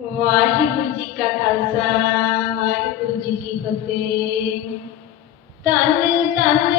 ਵਾਹਿਗੁਰੂ ਜੀ ਕਾ ਖਾਲਸਾ ਵਾਹਿਗੁਰੂ ਜੀ ਕੀ ਫਤਿਹ। ਧੰਨ ਧੰਨ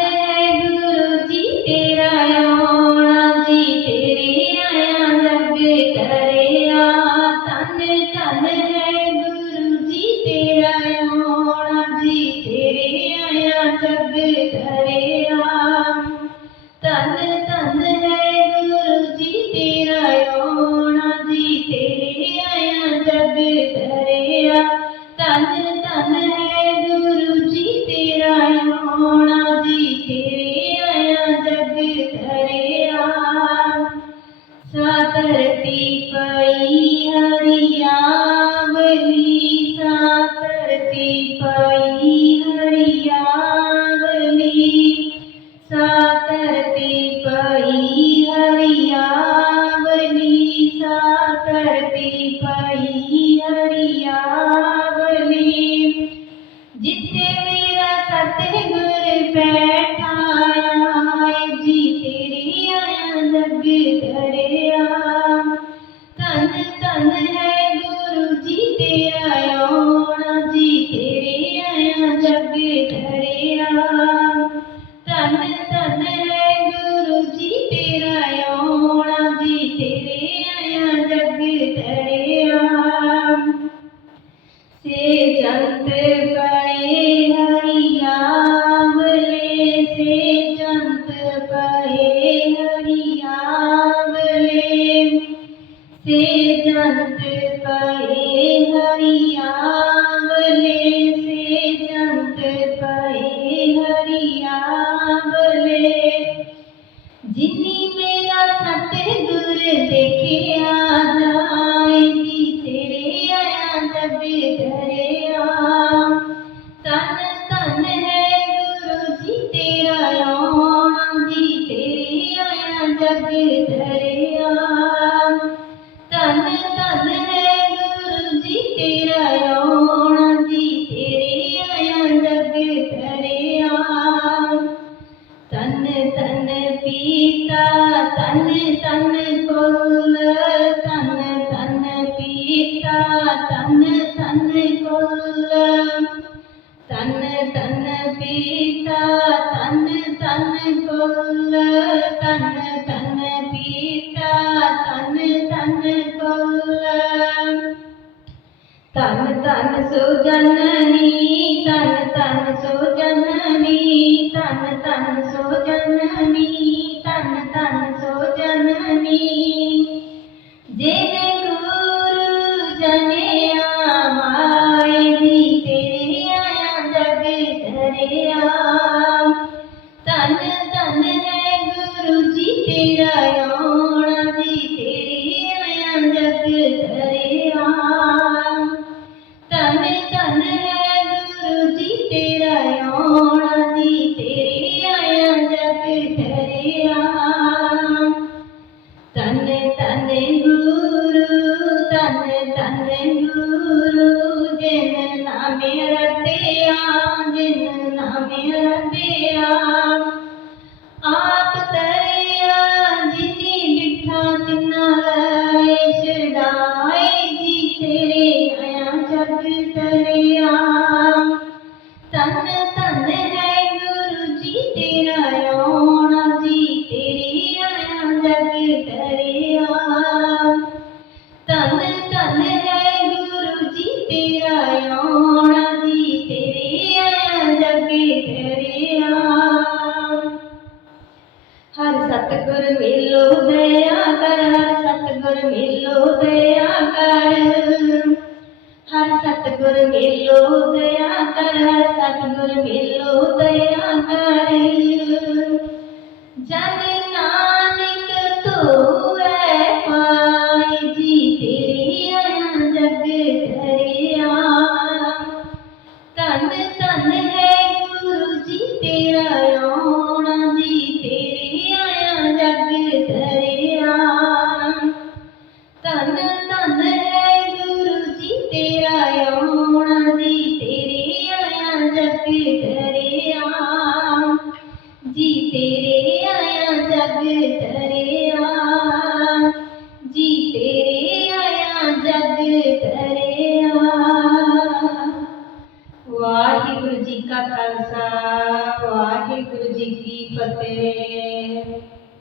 हरिया बले से चंद पाए हरिया बले जिनी मेरा सतगुर देखे आ जाए जी तेरे आया जब धरे तन तन है गुरु जी तेरा आना जी, तेरे आया जब தன்னை தன்னை கொல்ல தன்னை தன்னை பீத்தா தன்னை தன்னை கொல்ல தன்னை தன்னை பீத்தா தன்னை தன்னை கொல்ல தன்னை தன்னை பீத்தா தன்னை தன்னை கொல்ல தன் தன் சுஜனனி தன் தன் சுஜனனி தன் தன் சுஜனனி Hare ਬਣਾਉਣ ਦੀ ਤੇਰੀ ਐ ਜੱਗੇ ਤੇਰੀਆ। ਹਰ ਸਤਗੁਰ ਮਿਲੋ, ਦਇਆ ਕਰ, ਹਰ ਸਤਗੁਰ ਮਿਲੋ, ਦਇਆ ਕਰ। ਹਰ ਸਤਗੁਰ ਮਿਲੋ, ਦਇਆ ਕਰ, ਹਰ ਸਤਗੁਰ ਮਿਲੋ, ਦਇਆ ਕਰ। പോലെ